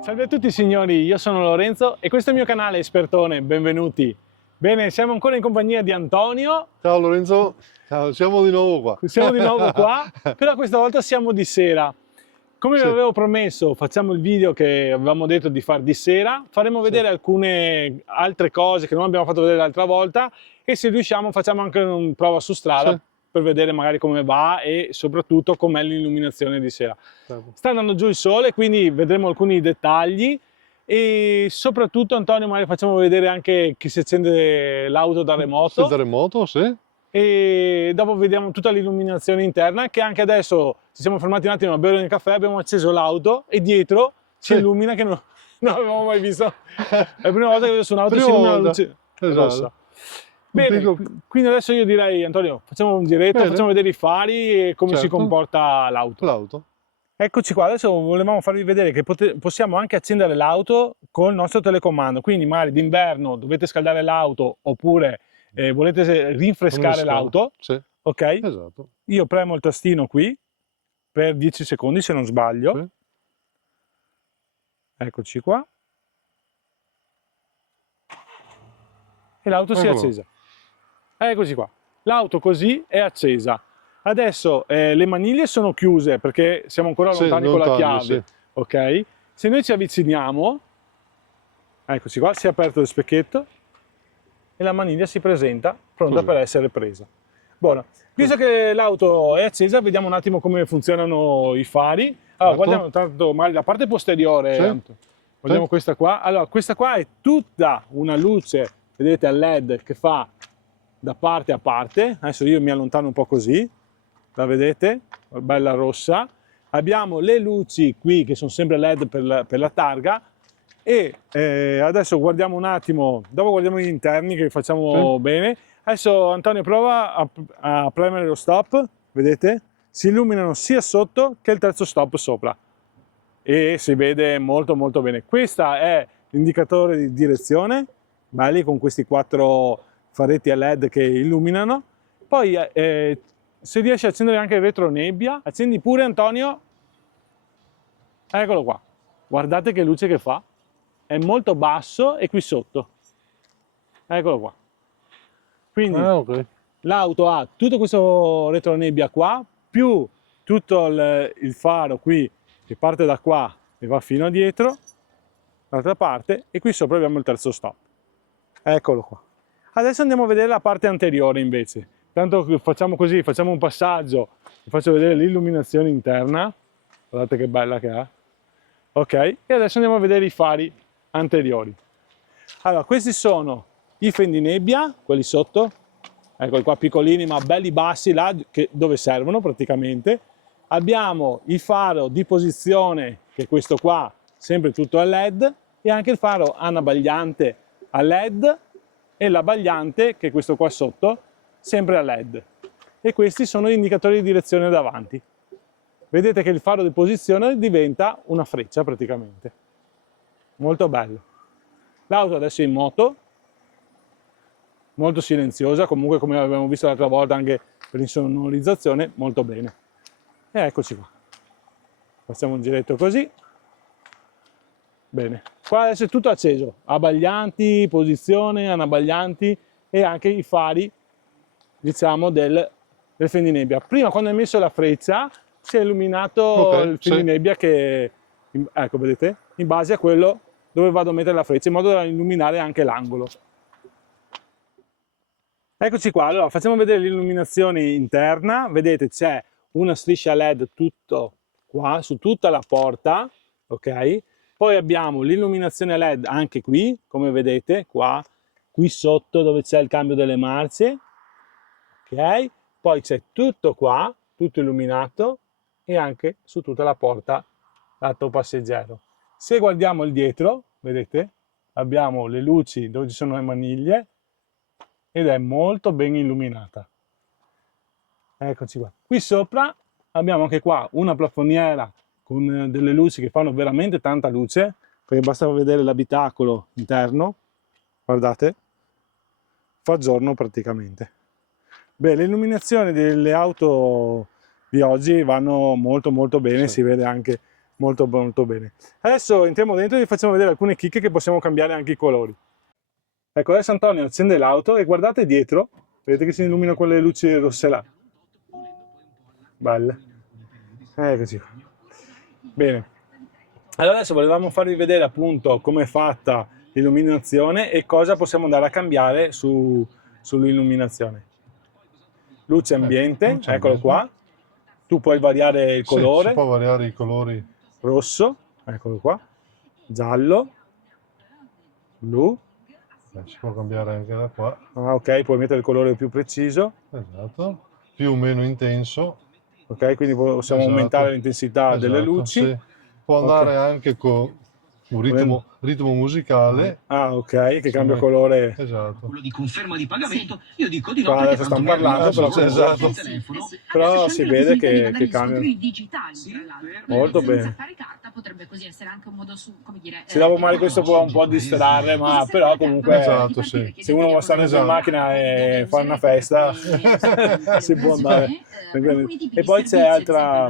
Salve a tutti signori, io sono Lorenzo e questo è il mio canale Espertone, benvenuti. Bene, siamo ancora in compagnia di Antonio. Ciao Lorenzo, ciao, siamo di nuovo qua. Siamo di nuovo qua, però questa volta siamo di sera. Come vi Sì. avevo promesso, facciamo il video che avevamo detto di fare di sera, faremo vedere alcune altre cose che non abbiamo fatto vedere l'altra volta e se riusciamo facciamo anche una prova su strada Sì. per vedere magari come va e soprattutto com'è l'illuminazione di sera. Sta andando giù il sole, quindi vedremo alcuni dettagli e soprattutto Antonio magari facciamo vedere anche che si accende l'auto da remoto. Da remoto, sì. E dopo vediamo tutta l'illuminazione interna che anche adesso ci siamo fermati un attimo a bere un caffè, abbiamo acceso l'auto e dietro si illumina che non avevamo mai visto. È la prima volta che vedo su un'auto si illumina la luce rossa. Bene, quindi adesso io direi Antonio facciamo un giretto, facciamo vedere i fari e come si comporta l'auto. Eccoci qua, adesso volevamo farvi vedere che possiamo anche accendere l'auto col nostro telecomando, quindi magari d'inverno dovete scaldare l'auto oppure volete rinfrescare l'auto, ok? Esatto. Io premo il tastino qui per 10 secondi se non sbaglio, Sì. eccoci qua, e l'auto si è accesa. Eccoci qua, l'auto così è accesa. Adesso le maniglie sono chiuse perché siamo ancora lontani con la chiave, ok? Se noi ci avviciniamo, eccoci qua, si è aperto il specchietto e la maniglia si presenta pronta per essere presa. Buono. Visto che l'auto è accesa, vediamo un attimo come funzionano i fari. Allora, guardiamo tanto magari la parte posteriore, guardiamo questa qua. Allora, questa qua è tutta una luce, vedete, a LED che fa da parte a parte. Adesso io mi allontano un po' così, la vedete? Bella rossa. Abbiamo le luci qui che sono sempre LED per la targa e adesso guardiamo un attimo, dopo guardiamo gli interni che facciamo bene. Adesso Antonio prova a premere lo stop, vedete? Si illuminano sia sotto che il terzo stop sopra e si vede molto molto bene. Questo è l'indicatore di direzione, belli con questi 4 faretti a LED che illuminano. Poi se riesci a accendere anche il retronebbia, accendi pure Antonio, eccolo qua, guardate che luce che fa, è molto basso e qui sotto, eccolo qua. Quindi l'auto ha tutto questo retronebbia qua, più tutto il faro qui che parte da qua e va fino a dietro, dall'altra parte, e qui sopra abbiamo il terzo stop. Eccolo qua. Adesso andiamo a vedere la parte anteriore invece. Tanto facciamo così, facciamo un passaggio, vi faccio vedere l'illuminazione interna, guardate che bella che è. Ok, e adesso andiamo a vedere i fari anteriori. Allora, questi sono i fendinebbia, quelli sotto, eccoli qua piccolini ma belli bassi là dove servono praticamente. Abbiamo il faro di posizione, che è questo qua, sempre tutto a LED, e anche il faro anabagliante a LED e l'abbagliante, che è questo qua sotto, sempre a LED. E questi sono gli indicatori di direzione davanti. Vedete che il faro di posizione diventa una freccia praticamente. Molto bello. L'auto adesso è in moto, molto silenziosa, comunque come abbiamo visto l'altra volta anche per l'insonorizzazione, molto bene. E eccoci qua. Facciamo un giretto così. Bene. Qua adesso è tutto acceso, abbaglianti, posizione, anabaglianti e anche i fari, diciamo, del fendinebbia. Prima quando hai messo la freccia si è illuminato il fendinebbia che, ecco vedete, in base a quello dove vado a mettere la freccia, in modo da illuminare anche l'angolo. Eccoci qua, allora facciamo vedere l'illuminazione interna, vedete c'è una striscia LED tutto qua, su tutta la porta, ok? Poi abbiamo l'illuminazione LED anche qui, come vedete, qua, qui sotto dove c'è il cambio delle marce, ok? Poi c'è tutto qua, tutto illuminato, e anche su tutta la porta lato passeggero. Se guardiamo il dietro, vedete, abbiamo le luci dove ci sono le maniglie, ed è molto ben illuminata. Eccoci qua. Qui sopra abbiamo anche qua una plafoniera con delle luci che fanno veramente tanta luce, perché basta vedere l'abitacolo interno, guardate, fa giorno praticamente. Beh, l'illuminazione delle auto di oggi vanno molto bene, Sì. si vede anche molto bene. Adesso entriamo dentro e vi facciamo vedere alcune chicche che possiamo cambiare anche i colori. Ecco, adesso Antonio accende l'auto e guardate dietro, vedete che si illuminano quelle luci rosse là. Belle. Eccoci qua. Bene. Allora adesso volevamo farvi vedere appunto come è fatta l'illuminazione e cosa possiamo andare a cambiare sull'illuminazione. Luce ambiente, luce eccolo ambiente. qua. Tu puoi variare il Sì, si colore, può variare i colori. rosso, eccolo qua, giallo, blu. Si può cambiare anche da qua. Ah, ok, puoi mettere il colore più preciso. Esatto. Più o meno intenso. Ok, quindi possiamo Esatto. aumentare l'intensità delle Esatto, luci. sì. Può andare anche con un ritmo musicale. Ah, ok, che cambia Insomma, colore. Esatto. Quello di conferma di pagamento, io dico di no Qua perché adesso stanno tanto parlando, però sì, esatto. il telefono. Però si vede che cambia. cambia. Digitali, Sì, tra l'altro. Molto Senza bene. fare carta potrebbe così essere anche un modo su, come dire, Sì, dopo magari questo può un po' distrarre, ma però comunque Esatto, sì. se uno vuole stare dentro in macchina e fare una festa si può andare. E poi c'è altra,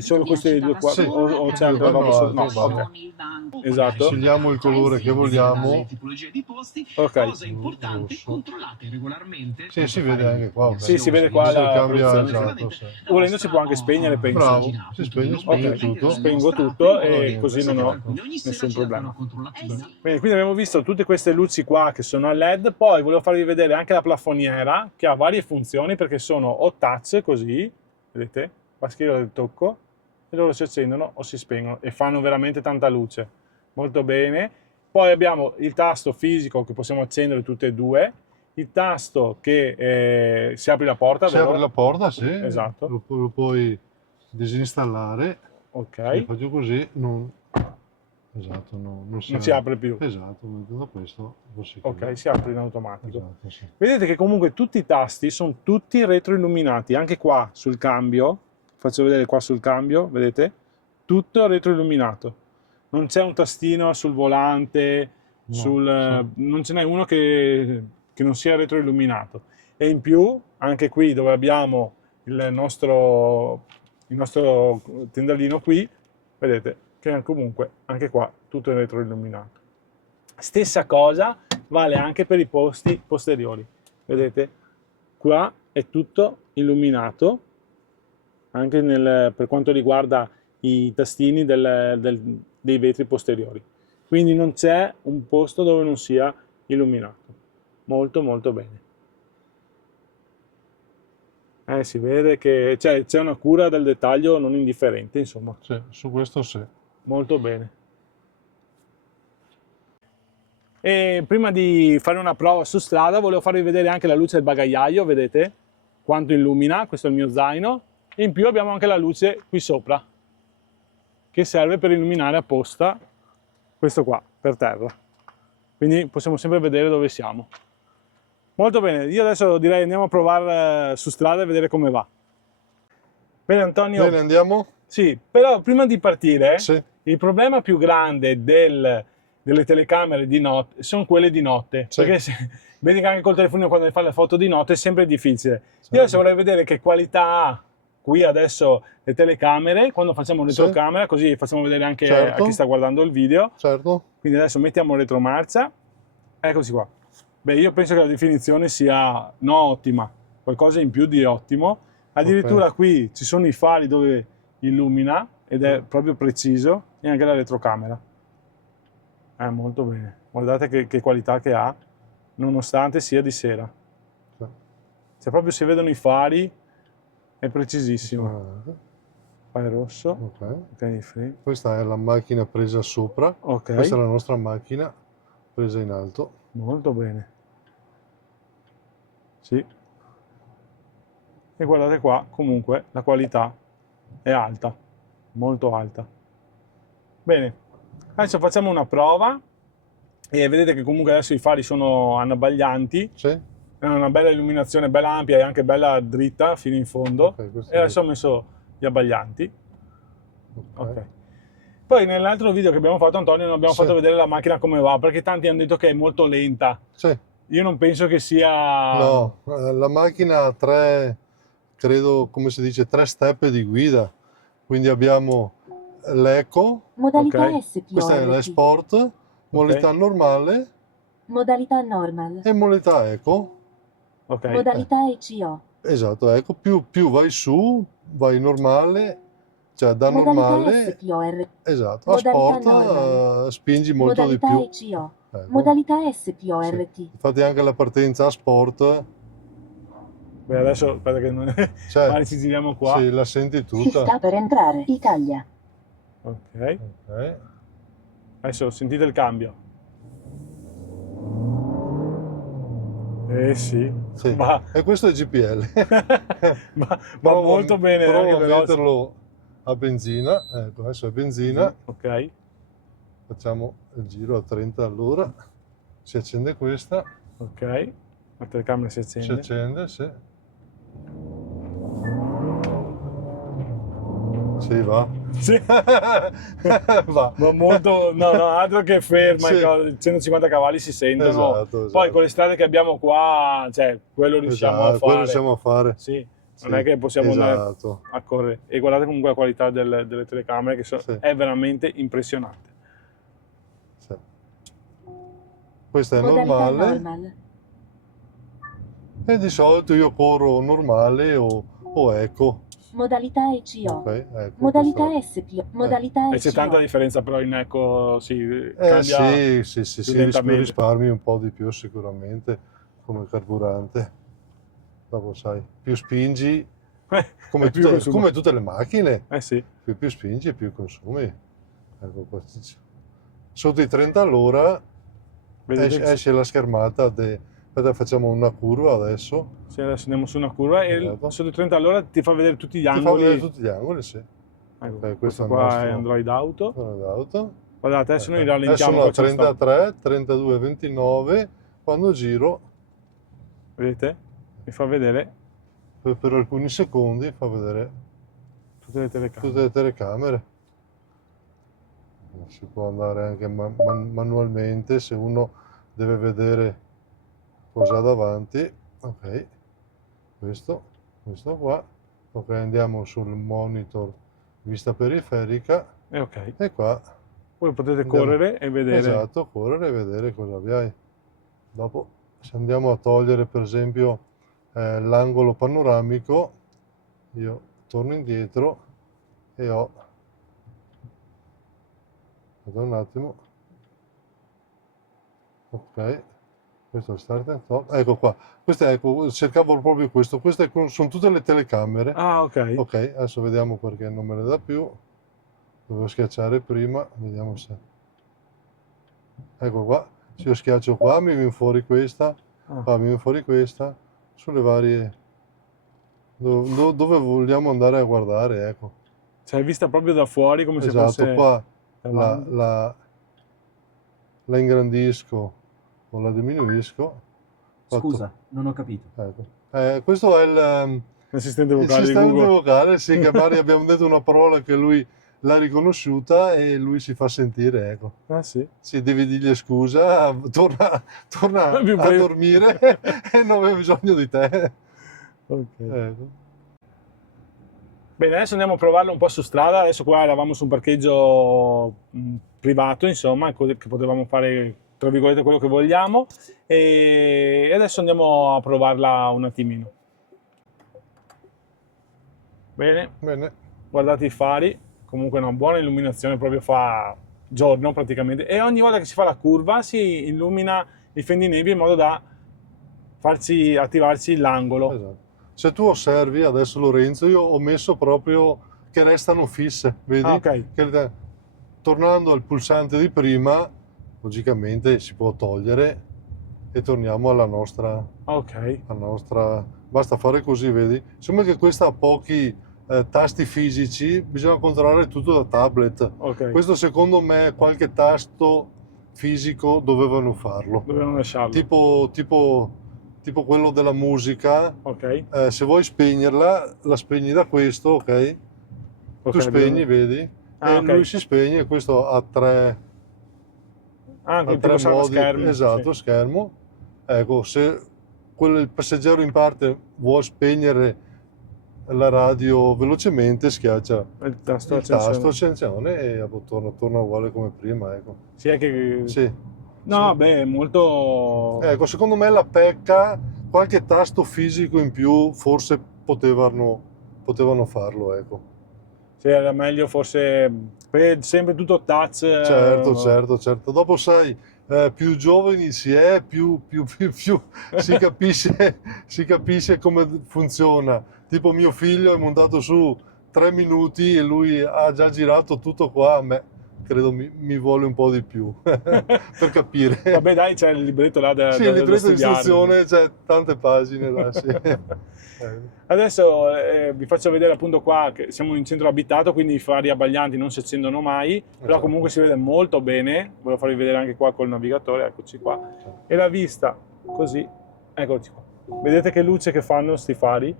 solo questi due qua, Sì. o c'è Due altra qua, roba no, solo? No, altro, ok. Esatto. Scegliamo il colore che vogliamo. Tipologia di posti, Ok. cosa importante, Rosso. controllate regolarmente. Sì, si vede anche qua. Sì, si vede qua Si la cambia, produzione. esatto, sì. Volendo si può anche spegnere, penso. Bravo, si spegne Ok, tutto. spengo tutto e così non ho Esatto. nessun problema. Bene, quindi abbiamo visto tutte queste luci qua che sono a LED, poi volevo farvi vedere anche la plafoniera che ha varie funzioni perché sono o touch così, vedete, basta che io le tocco e loro si accendono o si spengono e fanno veramente tanta luce, molto bene. Poi abbiamo il tasto fisico che possiamo accendere tutte e due, il tasto che si apre la porta, Si vero? apre la porta, sì. Esatto. Lo puoi disinstallare. Ok, Se faccio così, esatto, non non si apre più. Esatto, mettendo questo, così. Ok, si apre in automatico. Esatto, sì. Vedete che comunque tutti i tasti sono tutti retroilluminati, anche qua sul cambio, faccio vedere qua sul cambio, vedete? Tutto retroilluminato. Non c'è un tastino sul volante, No, sì. non ce n'è uno che non sia retroilluminato. E in più, anche qui dove abbiamo il nostro tendalino qui, vedete che comunque anche qua tutto è retroilluminato. Stessa cosa vale anche per i posti posteriori, vedete? Qua è tutto illuminato, anche per quanto riguarda i tastini dei vetri posteriori. Quindi non c'è un posto dove non sia illuminato. Molto bene. Si vede che c'è una cura del dettaglio non indifferente, insomma. Sì, su questo sì. Molto bene. E prima di fare una prova su strada volevo farvi vedere anche la luce del bagagliaio, vedete quanto illumina, questo è il mio zaino, e in più abbiamo anche la luce qui sopra che serve per illuminare apposta questo qua per terra, quindi possiamo sempre vedere dove siamo. Molto bene, io adesso direi andiamo a provare su strada e vedere come va. Bene Antonio. Bene, andiamo? Sì, però prima di partire, Sì. il problema più grande delle telecamere di notte sono quelle di notte, Sì. perché vedi che anche col telefonino quando fai le foto di notte è sempre difficile. Sì. Io adesso vorrei vedere che qualità ha qui adesso le telecamere, quando facciamo retrocamera, così facciamo vedere anche Certo. a chi sta guardando il video. Certo. Quindi adesso mettiamo retromarcia, eccoci qua. Beh, io penso che la definizione sia non ottima, qualcosa in più di ottimo. Addirittura qui ci sono i fari dove illumina ed è proprio preciso, e anche la retrocamera. Molto bene. Guardate che qualità che ha, nonostante sia di sera. Sì. Cioè proprio si vedono i fari, è precisissimo. Fare rosso. Ok. Questa è la macchina presa sopra. Ok. Questa è la nostra macchina presa in alto. Molto bene. Sì. E guardate qua, comunque la qualità è alta, molto alta. Bene, adesso facciamo una prova e vedete che comunque adesso i fari sono anabbaglianti. Sì. È una bella illuminazione, bella ampia e anche bella dritta fino in fondo. Okay, e adesso ho messo gli abbaglianti. Ok. Poi nell'altro video che abbiamo fatto, Antonio, non abbiamo fatto vedere la macchina come va, perché tanti hanno detto che è molto lenta. Sì. Io non penso che sia... No, la macchina ha tre credo, come si dice, 3 step di guida. Quindi abbiamo l'eco, Modalità Ok. questa è SPORT. l'esport, modalità normale Modalità normal. e modalità eco. Ok. Modalità ECO. Esatto, ecco, più vai su, vai normale, cioè da Modalità normale, SPOR. esatto, a Modalità sport normal. spingi molto di Modalità più. ECO. Ecco. Modalità Sì. SPORT. Infatti anche la partenza a sport, Beh, adesso aspetta che non... cioè, magari ci giriamo qua. sì, la senti Si tutta. sta per entrare. Italia. Ok. Ok. Adesso sentite il cambio. Eh sì. Sì. Va, E questo è GPL. va Provo- molto bene, provo anche a veloce. metterlo a benzina. Ecco, adesso è benzina. Ok. Facciamo il giro a 30 all'ora. Si accende questa. Ok. La telecamera si Si accende. accende, sì. Sì, va. Sì. Va. Ma molto, no, altro che ferma, Sì. 150 cavalli si sentono. Esatto, Poi esatto. con le strade che abbiamo qua, cioè, quello riusciamo a Esatto, quello fare. riusciamo a fare. Sì, non Sì, è che possiamo andare esatto. a correre. E guardate comunque la qualità delle telecamere che Sì. è veramente impressionante. Sì. Questa è Modalità normale normal. e di solito io corro normale o eco. Modalità ECO. Ok, ecco, Modalità questo. SPO. Modalità E c'è tanta ECO. differenza però in eco, sì, cambia Sì, più lentamente. risparmi un po' di più sicuramente come carburante. Dopo sai, più spingi, È più consumo. come tutte le macchine, Sì. più spingi più consumi. Ecco, sotto i 30 all'ora Vedete che esce la schermata. Aspetta, facciamo una curva adesso. se adesso andiamo su una curva e Esatto. sotto i 30 all'ora ti fa vedere tutti gli Ti fa angoli. vedere tutti gli angoli, sì. Ecco, Ok, questo è il qua nostro è Android Auto. auto. Guardate, adesso noi Adesso rallentiamo. sono a Facciamo stop. 33, 32, 29. Quando giro, Vedete? Mi fa vedere per alcuni secondi, fa vedere tutte le telecamere. tutte le telecamere. Si può andare anche manualmente se uno deve vedere cosa ha davanti. Ok, questo qua. Ok, andiamo sul monitor vista periferica E ok. e qua Voi potete andiamo- correre e vedere. Esatto, correre e vedere cosa hai. Dopo, se andiamo a togliere per esempio l'angolo panoramico, io torno indietro e ho... Aspetta un attimo. Ok, questo è il start and stop. Ecco qua, questo è, ecco, cercavo proprio questo. Queste sono tutte le telecamere. Ah, ok. Ok, adesso vediamo perché non me ne dà più. Dovevo schiacciare prima, vediamo se... Ecco qua, se io schiaccio qua mi viene fuori questa, Ah. qua mi viene fuori questa, sulle varie... Dove vogliamo andare a guardare, ecco. Cioè, è vista proprio da fuori come se Esatto, fosse qua davanti. la ingrandisco o la diminuisco. Scusa, non ho capito. Ecco. Questo è L'assistente il vocale di sistema Google. vocale, sì, che magari abbiamo detto una parola che lui l'ha riconosciuta e lui si fa sentire, ecco. Ah, sì. Sì, devi dirgli scusa, torna Più a breve. dormire e non avevo bisogno di te. Ok. Ecco. Bene, adesso andiamo a provarlo un po' su strada. Adesso qua eravamo su un parcheggio privato, insomma, che potevamo fare, tra virgolette, quello che vogliamo. E adesso andiamo a provarla un attimino. Bene, Bene, guardate i fari, comunque una buona illuminazione, proprio fa giorno praticamente. E ogni volta che si fa la curva si illumina il fendinebbia in modo da farci attivarci l'angolo. esatto. Se tu osservi adesso Lorenzo, io ho messo proprio che restano fisse, vedi? Ah, ok. Tornando al pulsante di prima, logicamente si può togliere e torniamo alla nostra... Ok. Basta fare così, vedi? Insomma che questa ha pochi tasti fisici, bisogna controllare tutto da tablet. Ok. Questo secondo me qualche tasto fisico dovevano farlo. Dovevano lasciarlo. Tipo quello della musica, Ok. se vuoi spegnerla, la spegni da questo, ok? Ok, Tu spegni, bisogna- vedi? Ah, E ok. lui si spegne, e questo ha tre Anche il tre tipo modi, schermo. esatto, Sì. schermo. Ecco, se il passeggero in parte vuole spegnere la radio velocemente, schiaccia Il tasto il tasto accensione. accensione e torna uguale come prima, ecco. Sì, è che... Sì. No, Sì. beh, molto... Ecco, secondo me la pecca, qualche tasto fisico in più forse potevano farlo, ecco. Sì, era meglio forse... perché sempre tutto touch... Certo, certo. Dopo sai, più giovani si è, più si capisce come funziona. Tipo mio figlio è montato su 3 minuti e lui ha già girato tutto qua, a me credo mi vuole un po' di più per capire. Vabbè dai, c'è il libretto là da Sì, il libretto di studiare. istruzione, c'è tante pagine là, sì. Adesso vi faccio vedere appunto qua che siamo in centro abitato, quindi i fari abbaglianti non si accendono mai, però Esatto. comunque si vede molto bene. Volevo farvi vedere anche qua col navigatore, eccoci qua. E la vista, così, eccoci qua. Vedete che luce che fanno sti fari?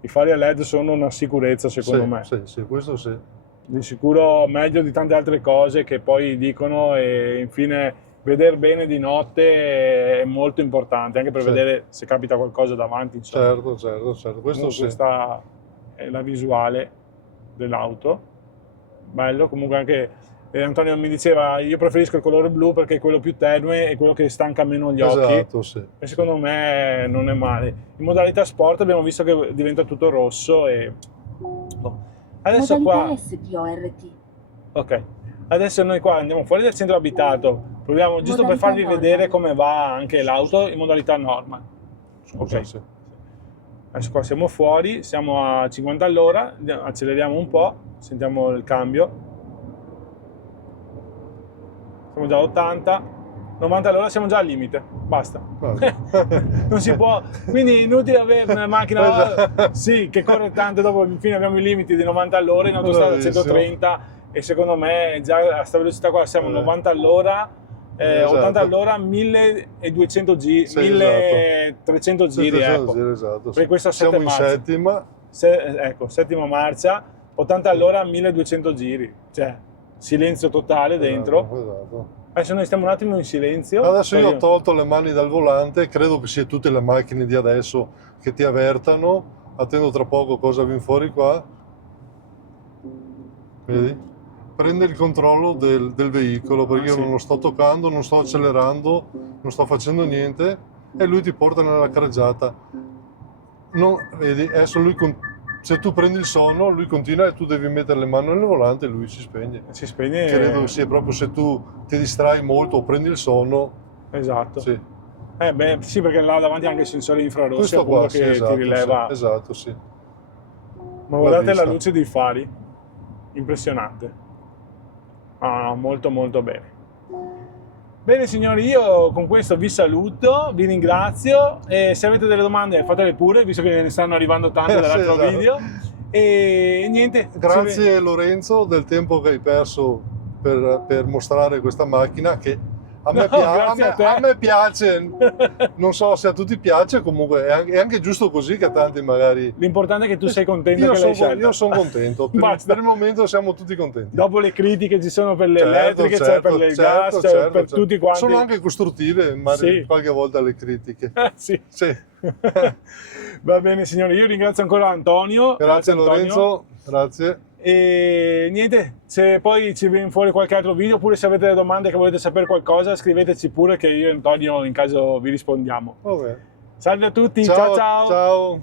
I fari a LED sono una sicurezza secondo me. Sì, questo sì. Di sicuro meglio di tante altre cose che poi dicono, e infine vedere bene di notte è molto importante, anche per Sì. vedere se capita qualcosa davanti, insomma. Certo, questo Comunque sì. questa è la visuale dell'auto, bello. Comunque anche Antonio mi diceva io preferisco il colore blu perché è quello più tenue e quello che stanca meno gli occhi, Esatto, sì. e secondo me non è male. In modalità sport abbiamo visto che diventa tutto rosso e... boh. Adesso Modalità qua... SPORT. Ok, adesso noi qua andiamo fuori dal centro abitato, proviamo giusto per Modalità farvi normal. vedere come va anche l'auto in modalità normal. Scusa, Ok. sì. Adesso qua siamo fuori, siamo a 50 all'ora, acceleriamo un po', sentiamo il cambio. Siamo già a 80, 90 all'ora, siamo già al limite, basta. Vabbè. Non si può, quindi è inutile avere una macchina Esatto. sì, che corre tanto, dopo infine abbiamo i limiti di 90 all'ora, in autostrada Bravissimo. 130, e secondo me già a questa velocità qua siamo a 90 all'ora, Esatto. 80 all'ora, 1200 giri, Sì, 1300 giri, ecco. Giri, esatto, sì. Perché questo a Siamo 7 in marce. settima. Ecco, settima marcia, 80 all'ora, 1200 giri, cioè silenzio totale dentro. Esatto. Adesso noi stiamo un attimo in silenzio. Adesso io Poi ho tolto le mani dal volante, credo che sia tutte le macchine di adesso che ti avvertano. Attendo tra poco cosa viene fuori qua. Vedi? Prende il controllo del veicolo, perché io sì. non lo sto toccando, non sto accelerando, non sto facendo niente, e lui ti porta nella carreggiata. Vedi, adesso lui se tu prendi il sonno, lui continua e tu devi mettere le mani nel volante e lui si spegne. si spegne. Credo sia proprio se tu ti distrai molto o prendi il sonno. Esatto. Sì. Beh, sì, perché là davanti anche il sensore infrarossi Questo appunto qua, che sì, esatto, ti rileva. sì, esatto, sì. Ma guardate vista. la luce dei fari, impressionante. Molto molto bene. Bene signori, io con questo vi saluto, vi ringrazio, e se avete delle domande fatele pure, visto che ne stanno arrivando tante dall'altro esatto. video. E niente. Grazie Lorenzo del tempo che hai perso per mostrare questa macchina che a me, grazie a te. a me piace, non so se a tutti piace, comunque è anche giusto così che a tanti magari... L'importante è che tu sei contento che l'hai scelta. Io sono contento, Basta. per il momento siamo tutti contenti. Dopo le critiche ci sono per le Certo, elettriche, c'è per le gas, c'è per tutti quanti. Sono anche costruttive, ma Sì. qualche volta le critiche. Sì. Sì. Va bene signori, io ringrazio ancora Antonio. Grazie Antonio. Lorenzo, grazie. E niente, se poi ci viene fuori qualche altro video, oppure se avete delle domande che volete sapere qualcosa, scriveteci pure che io e Antonio in caso vi rispondiamo. Vabbè. Salve a tutti, ciao ciao! Ciao.